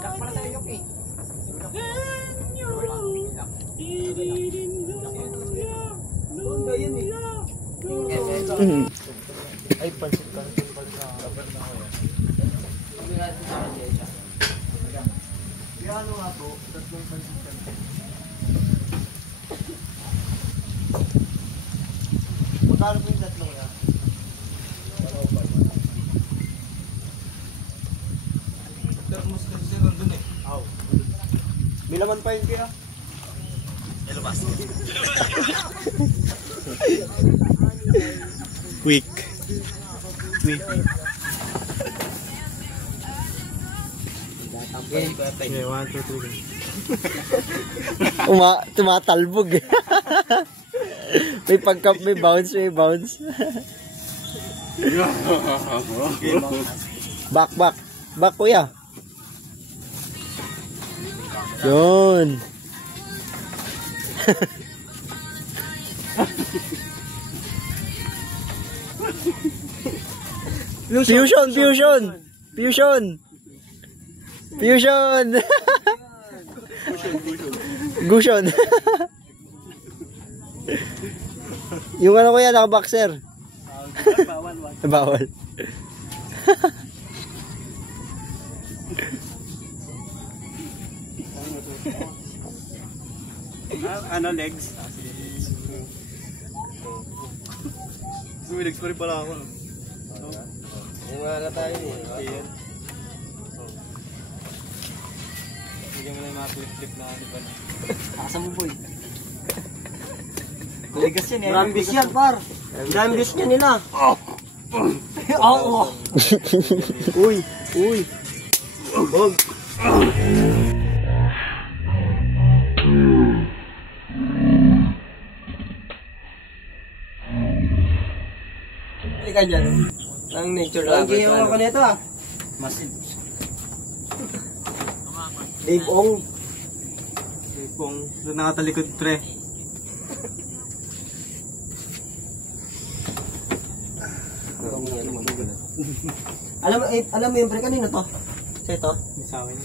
Yak pala tayo yung eh. Ay, pansit ka rin pala sa rubber na ako yan. Ano nga po, tatlong pansit ka rin. Magkano po yung tatlong yan? Termos kasi siya nandun eh. Aw. May laman pa yun kaya? Ilabas. Quick. Quick. Okay, 1, 2, 3. Tumatalbog. may bounce, Back kuya. Yun. Fusion. Gusion. Yung ano ko yan, naka-boxer. Bawal. Ano, legs? May legs pa rin pala ako. Wala tayo eh. Ayan. Bigyan mo na yung mga flip-flip na ano ba na. Asa mo boy? Ligas yan eh. Maraming bis yan par. Maraming bis yan nila. Oo. Uy. Bog. Halika dyan. Ang nature lover. Ang ginawa ko nito ah. Masin. Dave Ong. Kung nakatalikod pre. Alam mo yung pre kanina to? Sa ito? Sa akin.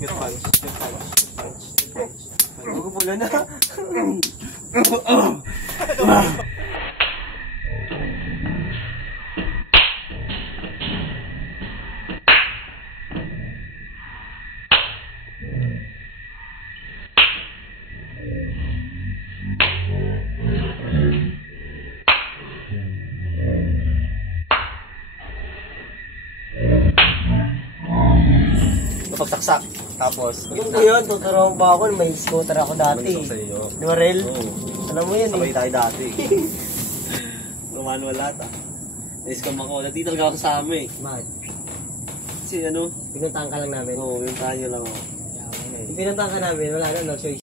Get punch. Magpupula na. Pagsaksak. Tapos, Yung ko yun, tuturuan ba ako? May scooter ako dati. Di ba, Rel? Alam mo yun sabay eh. tayo dati. Manual lahat ah. Na-scam ako. Nandito talaga ako sa amin eh. Bakit? Kasi ano? Pinuntahan ka lang namin. Oo, yung tayo lang ako. Yung pinuntahan ka namin, wala na, no choice.